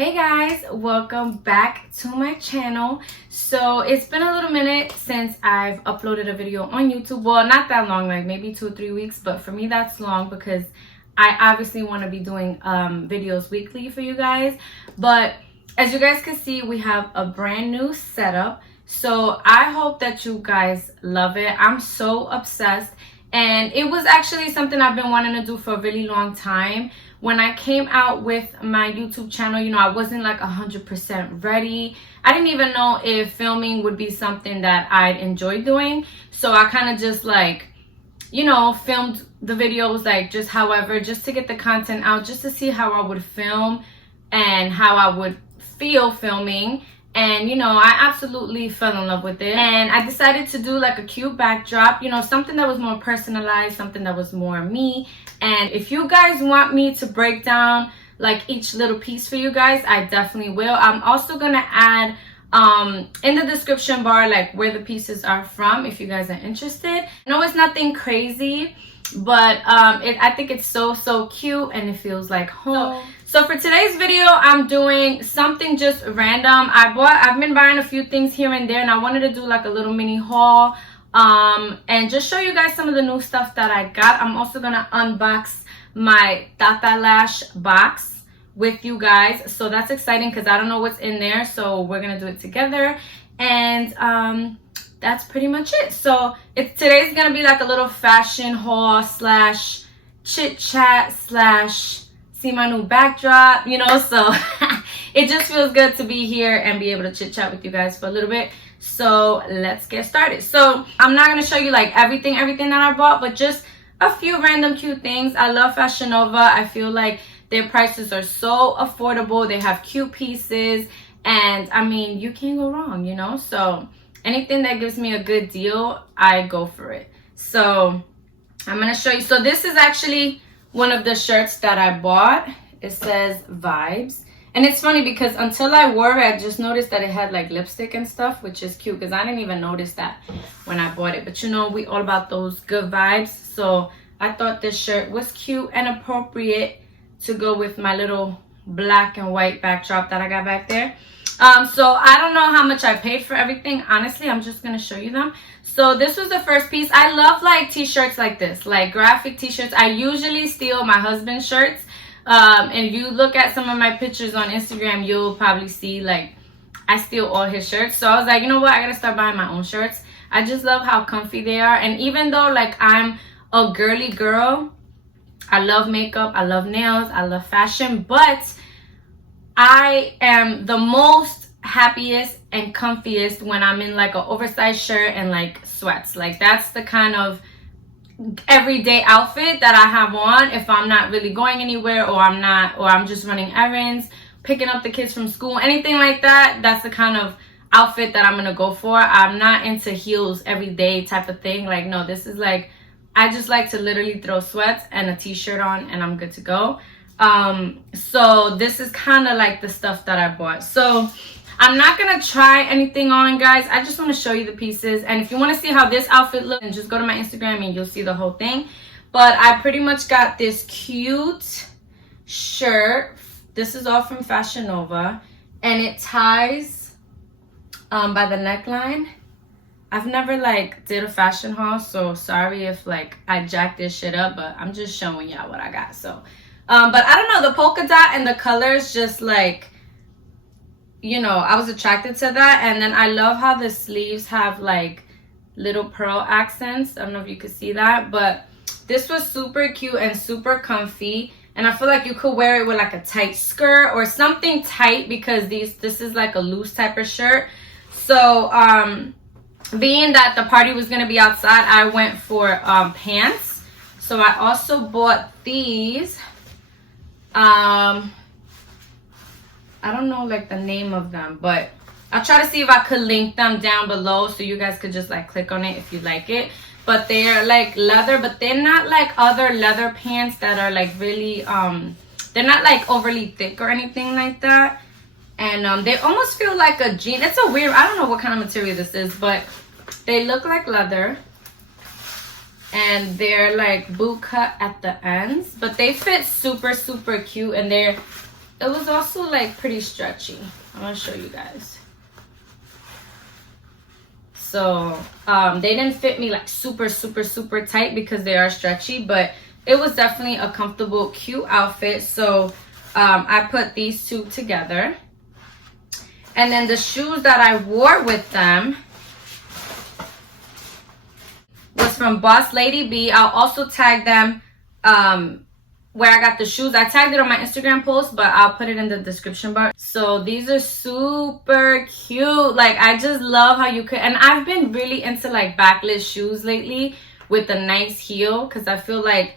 Hey guys, welcome back to my channel. So it's been a little minute since I've uploaded a video on YouTube. Well, not that long, like maybe 2 or 3 weeks, but for me that's long because I obviously want to be doing videos weekly for you guys. But as you guys can see, we have a brand new setup. So I hope that you guys love it. I'm so obsessed, and it was actually something I've been wanting to do for a really long time. When I came out with my YouTube channel, you know, I wasn't like 100% ready. I didn't even know if filming would be something that I'd enjoy doing. So I kind of just like, you know, filmed the videos like just however, just to get the content out, just to see how I would film and how I would feel filming. And, you know, I absolutely fell in love with it. And I decided to do like a cute backdrop, you know, something that was more personalized, something that was more me. And if you guys want me to break down like each little piece for you guys, I definitely will. I'm also going to add in the description bar like where the pieces are from if you guys are interested. No, it's nothing crazy, but I think it's so cute and it feels like home. So for today's video, I'm doing something just random. I've been buying a few things here and there, and I wanted to do like a little mini haul and just show you guys some of the new stuff that I got. I'm also gonna unbox my Tatalash box with you guys, so that's exciting because I don't know what's in there, so we're gonna do it together. And that's pretty much it. So today's gonna be like a little fashion haul slash chit chat slash see my new backdrop, you know. So it just feels good to be here and be able to chit chat with you guys for a little bit. So let's get started. So I'm not going to show you like everything that I bought, but just a few random cute things. I love Fashion Nova. I feel like their prices are so affordable. They have cute pieces, and I mean, you can't go wrong, you know. So anything that gives me a good deal, I go for it. So I'm going to show you. So this is actually one of the shirts that I bought. It says Vibes. And it's funny because until I wore it, I just noticed that it had like lipstick and stuff, which is cute because I didn't even notice that when I bought it. But you know, we all about those good vibes. So I thought this shirt was cute and appropriate to go with my little black and white backdrop that I got back there. So I don't know how much I paid for everything. Honestly, I'm just going to show you them. So this was the first piece. I love like t-shirts like this, like graphic t-shirts. I usually steal my husband's shirts. And if you look at some of my pictures on Instagram, you'll probably see like I steal all his shirts. So I was like, you know what? I got to start buying my own shirts. I just love how comfy they are. And even though like I'm a girly girl, I love makeup, I love nails, I love fashion, but I am the most happiest and comfiest when I'm in like an oversized shirt and like sweats. Like that's the kind of everyday outfit that I have on if I'm not really going anywhere, or I'm just running errands, picking up the kids from school, anything like that. That's the kind of outfit that I'm gonna go for. I'm not into heels every day type of thing. Like, no, this is like, I just like to literally throw sweats and a t-shirt on and I'm good to go. So this is kind of like the stuff that I bought. So I'm not gonna try anything on, guys. I just want to show you the pieces, and if you want to see how this outfit looks, then just go to my Instagram and you'll see the whole thing. But I pretty much got this cute shirt. This is all from Fashion Nova, and it ties by the neckline. I've never like did a fashion haul, so sorry if like I jacked this shit up, but I'm just showing y'all what I got. So but I don't know, the polka dot and the colors just like, you know, I was attracted to that. And then I love how the sleeves have like little pearl accents. I don't know if you could see that, but this was super cute and super comfy. And I feel like you could wear it with like a tight skirt or something tight, because this is like a loose type of shirt. So being that the party was going to be outside, I went for pants. So I also bought these. I don't know like the name of them, but I'll try to see if I could link them down below so you guys could just like click on it if you like it. But they're like leather, but they're not like other leather pants that are like really they're not like overly thick or anything like that. And they almost feel like a jean. It's a weird, I don't know what kind of material this is, but they look like leather. And they're like boot cut at the ends, but they fit super cute, and they're it was also like pretty stretchy. I'm gonna show you guys. So they didn't fit me like super tight because they are stretchy, but it was definitely a comfortable, cute outfit. So I put these two together. And then the shoes that I wore with them was from Boss Lady B. I'll also tag them where I got the shoes. I tagged it on my Instagram post, but I'll put it in the description bar. So these are super cute. Like, I just love how you could, and I've been really into like backless shoes lately with a nice heel, because I feel like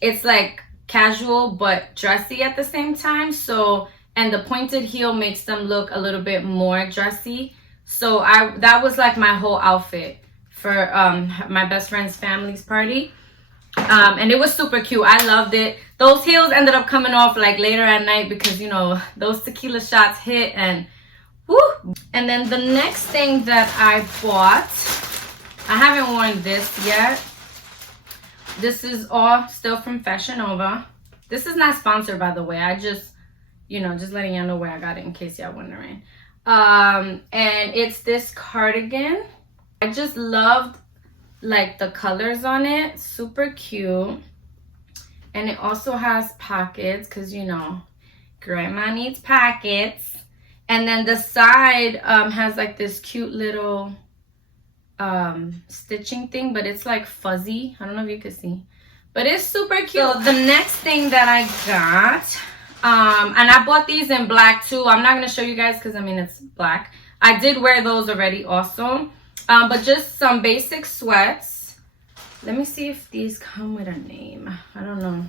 it's like casual but dressy at the same time. So, and the pointed heel makes them look a little bit more dressy. So that was like my whole outfit for my best friend's family's party. And it was super cute. I loved it. Those heels ended up coming off like later at night because, you know, those tequila shots hit, and woo. And then the next thing that I bought, I haven't worn this yet. This is all still from Fashion Nova. This is not sponsored, by the way. I just, you know, just letting y'all know where I got it in case y'all wondering. And it's this cardigan. I just loved like the colors on it. Super cute. And it also has pockets because, you know, grandma needs pockets. And then the side has like this cute little stitching thing, but it's like fuzzy. I don't know if you can see, but it's super cute. So the next thing that I got, and I bought these in black too. I'm not going to show you guys because, I mean, it's black. I did wear those already also. But just some basic sweats. Let me see if these come with a name. I don't know.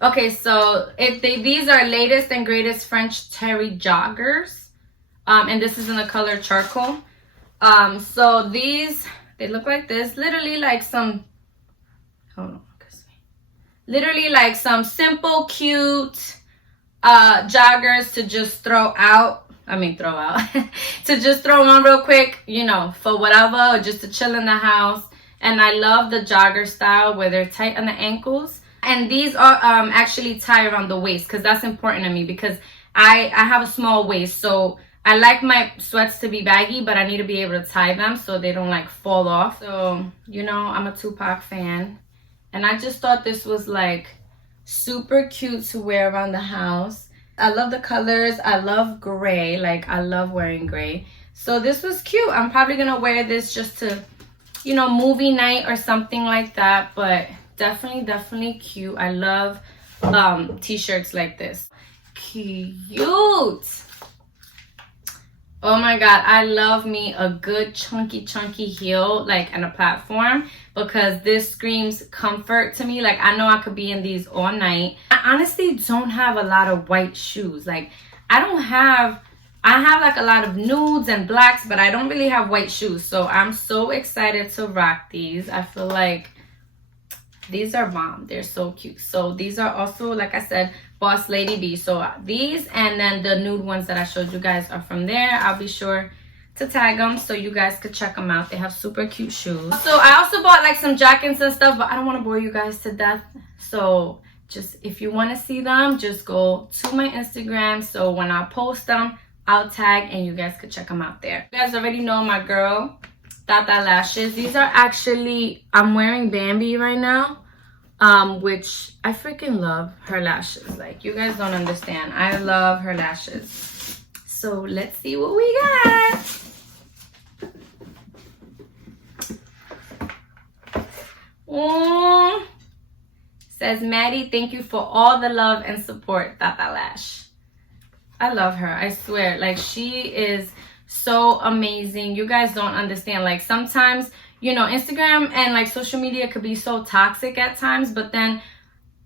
Okay, so these are latest and greatest French terry joggers. And this is in the color charcoal. So these, they look like this. Literally like some, hold on. Literally like some simple, cute joggers to just throw out. To just throw on real quick, you know, for whatever, or just to chill in the house. And I love the jogger style where they're tight on the ankles. And these are actually tie around the waist, because that's important to me, because I have a small waist. So I like my sweats to be baggy, but I need to be able to tie them so they don't like fall off. So, you know, I'm a Tupac fan. And I just thought this was like super cute to wear around the house. I love the colors. I love gray. Like, I love wearing gray. So this was cute. I'm probably going to wear this just to, you know, movie night or something like that. But definitely cute. I love t-shirts like this. Cute. Oh my god, I love me a good chunky heel, like, and a platform, because this screams comfort to me. Like, I know I could be in these all night. I honestly don't have a lot of white shoes. Like, I have like a lot of nudes and blacks, but I don't really have white shoes. So I'm so excited to rock these. I feel like these are bomb. They're so cute. So these are also, like I said, Boss Lady B. So these, and then the nude ones that I showed you guys are from there. I'll be sure to tag them so you guys could check them out. They have super cute shoes. So I also bought like some jackets and stuff, but I don't want to bore you guys to death. So just, if you want to see them, just go to my Instagram. So when I post them, I'll tag and you guys could check them out there. You guys already know my girl, TATALASHES. These are actually, I'm wearing Bambi right now. Which I freaking love her lashes. Like, you guys don't understand. I love her lashes. So let's see what we got. Oh, says Maddie, thank you for all the love and support, Tatalash. I love her. I swear. Like, she is so amazing. You guys don't understand. Like, sometimes, you know, Instagram and like social media could be so toxic at times, but then,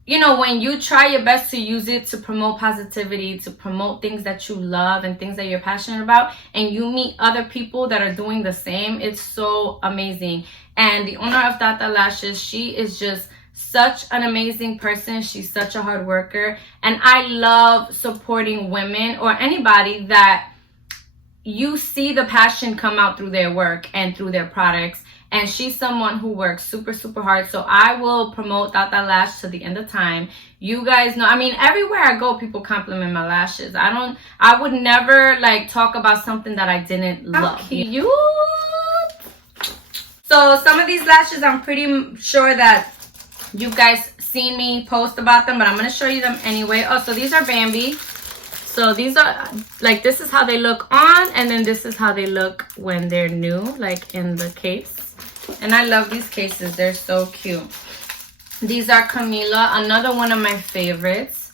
you know, when you try your best to use it to promote positivity, to promote things that you love and things that you're passionate about, and you meet other people that are doing the same, it's so amazing. And the owner of TATALASHES, she is just such an amazing person. She's such a hard worker, and I love supporting women or anybody that you see the passion come out through their work and through their products. and she's someone who works super hard. So I will promote Tatalash to the end of time. You guys know, I mean, everywhere I go, people compliment my lashes. I would never like talk about something that I didn't love. Cute. So some of these lashes, I'm pretty sure that you guys seen me post about them, but I'm going to show you them anyway. Oh, so these are Bambi. So these are, like, this is how they look on, and then this is how they look when they're new, like in the case. And I love these cases. They're so cute. These are Camila, another one of my favorites.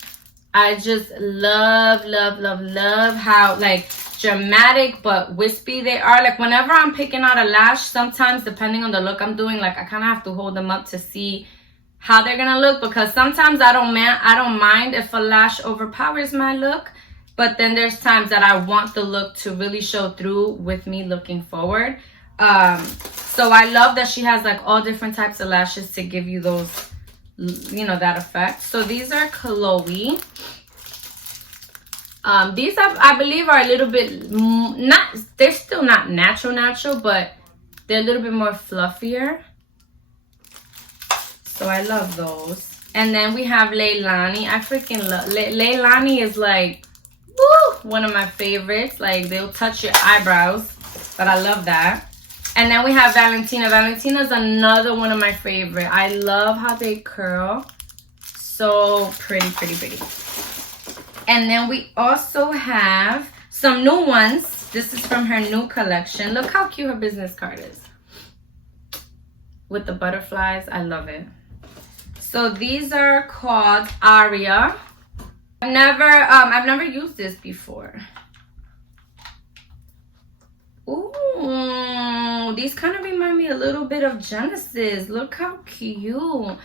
I just love how, like, dramatic but wispy they are. Like, whenever I'm picking out a lash, sometimes depending on the look I'm doing, like, I kind of have to hold them up to see how they're gonna look, because sometimes I don't mind if a lash overpowers my look, but then there's times that I want the look to really show through with me looking forward. So I love that she has like all different types of lashes to give you those, you know, that effect. So these are Chloe. These I believe are a little bit they're still not natural, but they're a little bit more fluffier. So I love those. And then we have Leilani. I freaking love Leilani. Is like, woo, one of my favorites. Like, they'll touch your eyebrows, but I love that. And then we have Valentina. Valentina's another one of my favorite. I love how they curl. So pretty. And then we also have some new ones. This is from her new collection. Look how cute her business card is. With the butterflies. I love it. So these are called Aria. I've never used this before. Ooh, these kind of remind me a little bit of Genesis. Look how cute.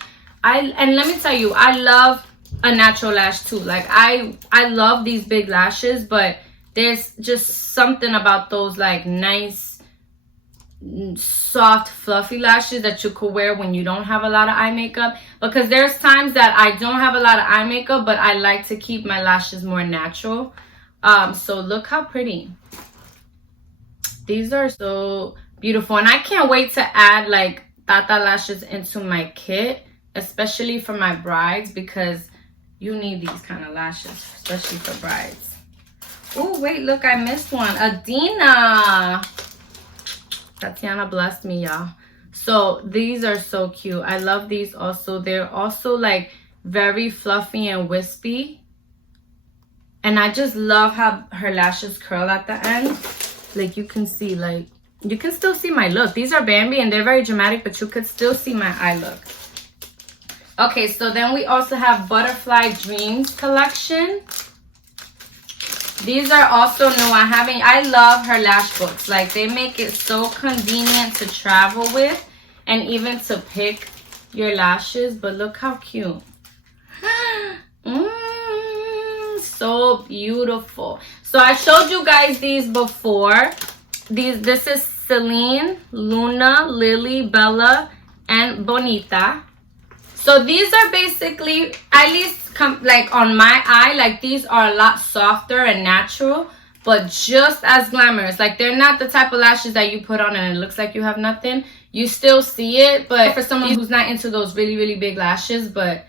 And let me tell you, I love a natural lash too. Like, I love these big lashes, but there's just something about those like nice soft fluffy lashes that you could wear when you don't have a lot of eye makeup, because there's times that I don't have a lot of eye makeup, but I like to keep my lashes more natural. So look how pretty. These are so beautiful, and I can't wait to add like Tatalashes into my kit, especially for my brides, because you need these kind of lashes, especially for brides. Oh wait, look, I missed one. Adina. Tatiana blessed me, y'all. So these are so cute. I love these also. They're also like very fluffy and wispy. And I just love how her lashes curl at the end. Like, you can see, like, you can still see my look. These are Bambi and they're very dramatic, but you could still see my eye look. Okay, so then we also have Butterfly Dreams collection. These are also new. I love her lash books. Like, they make it so convenient to travel with and even to pick your lashes. But look how cute. So beautiful. So I showed you guys these before. This is Celine, Luna, Lily, Bella, and Bonita. So these are basically, at least like on my eye, like these are a lot softer and natural, but just as glamorous. Like, they're not the type of lashes that you put on and it looks like you have nothing. You still see it, but for someone who's not into those really big lashes. But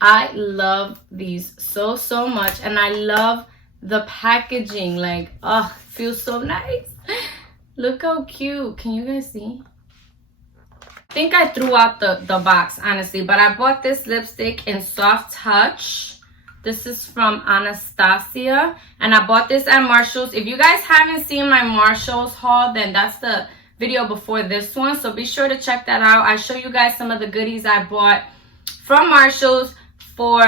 I love these so much, and I love the packaging. Like, oh, it feels so nice. Look how cute. Can you guys see? I think I threw out the box, honestly, but I bought this lipstick in Soft Touch. This is from Anastasia, and I bought this at Marshall's. If you guys haven't seen my Marshall's haul, then that's the video before this one, so be sure to check that out. I show you guys some of the goodies I bought from Marshall's for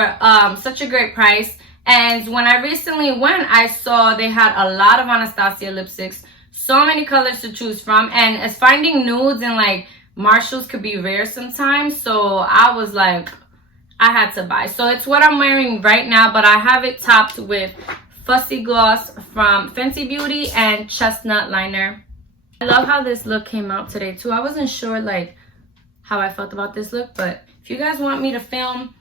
such a great price. And when I recently went, I saw they had a lot of Anastasia lipsticks, so many colors to choose from, and as finding nudes and like Marshalls could be rare sometimes, so I was like, I had to buy. So it's what I'm wearing right now, but I have it topped with Fussy Gloss from Fenty Beauty and Chestnut Liner. I love how this look came out today too. I wasn't sure like how I felt about this look, but if you guys want me to film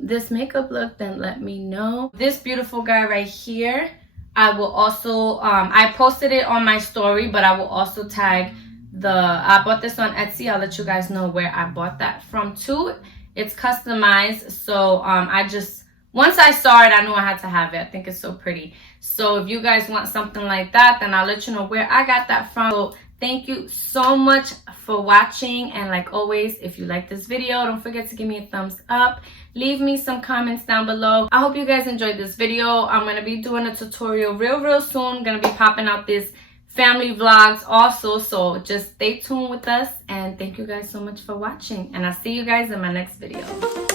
this makeup look, then let me know. This beautiful guy right here, I will also I posted it on my story, but I will also tag I bought this on Etsy. I'll let you guys know where I bought that from too. It's customized, so once I saw it, I knew I had to have it. I think it's so pretty. So if you guys want something like that, then I'll let you know where I got that from. So thank you so much for watching, and like always, if you like this video, don't forget to give me a thumbs up. Leave me some comments down below. I hope you guys enjoyed this video. I'm gonna be doing a tutorial real soon. I'm gonna be popping out these family vlogs also, so just stay tuned with us, and thank you guys so much for watching, and I'll see you guys in my next video.